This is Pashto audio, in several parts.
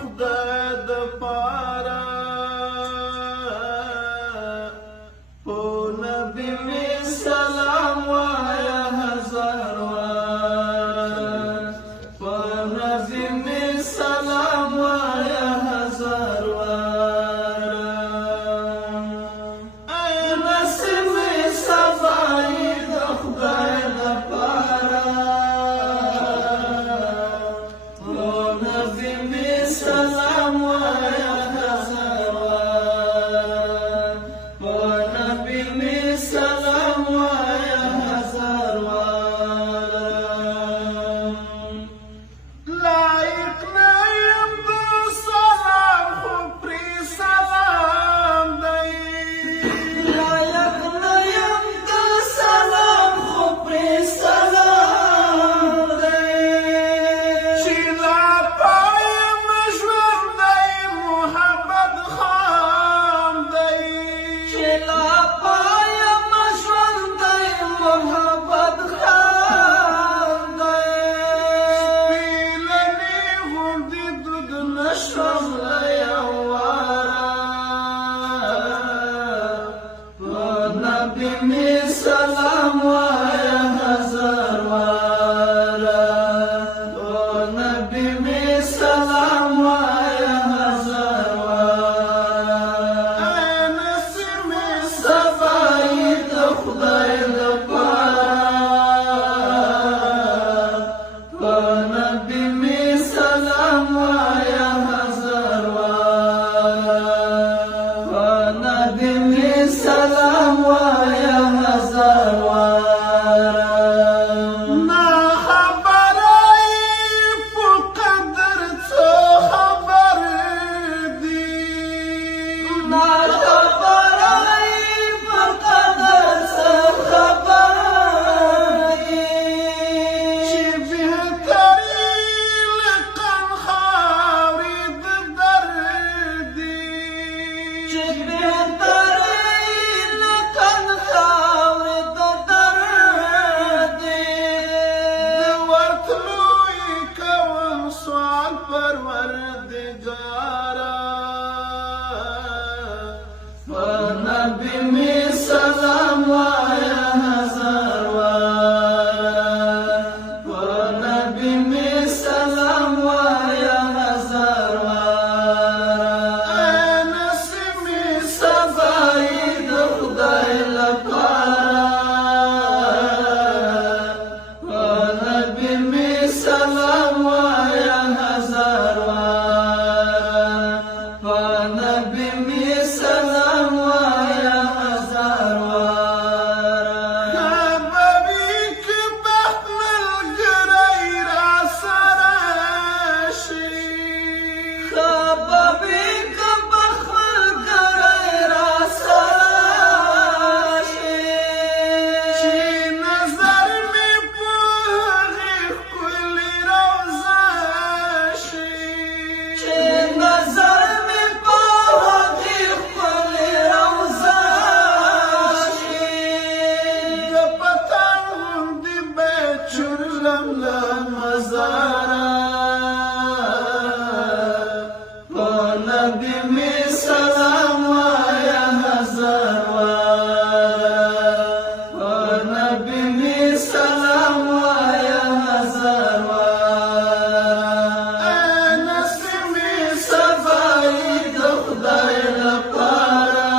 خدای د پاره په نبی می سلام وایا هزار وار په نبی می سلام وایا هزار وار ای نصیب می صفای د خدای د پاره سلام وایا هزار وار په نبی می سلام وایا هزار وار لایق نه یم د سلام خو پرې سلام دی لایق نه یم د سلام خو پرې سلام دی چې لا سلام وایا هزار وار نبی می سلام وایا هزار وار ای نصیب می صفای د خدای د پاره نبی می سلام وایا هزار وار نبی می سلام وایا هزار وار نا خبرای په قدر څه خبر دی نا خبرای په قدر څه خبر دی چې بهترین لقن خاورې د درد دی چې بهترین لقن خاورې د درد دی د ورتلوی کوم سوال پروردګاره په نبی می سلام وایا هزار وار په نبی می سلام وایا هزار وار ای نصیب می صفای د خدای لپاره نبی می سلام وایا هزار وار نبی می سلام وایا هزار وار بابی که بخت ملګری را سره شي بابی که بخت ملګری را سره شي چې نظر می په هغې ښکلې روضه شي چې نظر می په هغې ښکلې روضه شي د پتنګ غوندې به چورلم له مزاره په نبی می سلام وایا هزار وار په نبی می سلام وایا هزار وار ای نصیب می صفای د خدای لپاره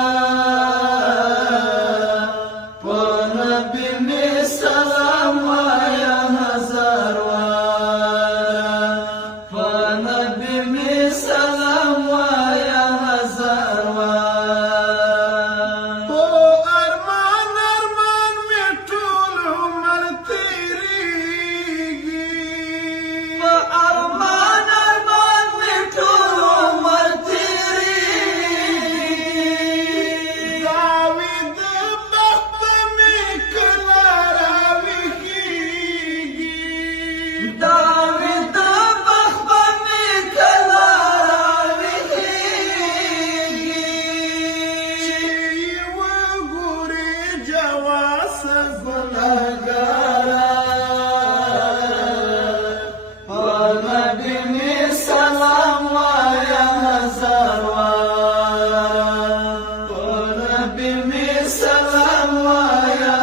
په نبی می سلام وایا هزار وار په نبی می سلام وایا هزار وار په ارمان ارمان می ټول عمر تیریږي په ارمان ارمان می ټول عمر تیریږي داوی د بخت می کله راویږي داوی د بخت می کله راویږي چې وګوري جواز ګناهګاره په نبی می سلام وایا سلام وایا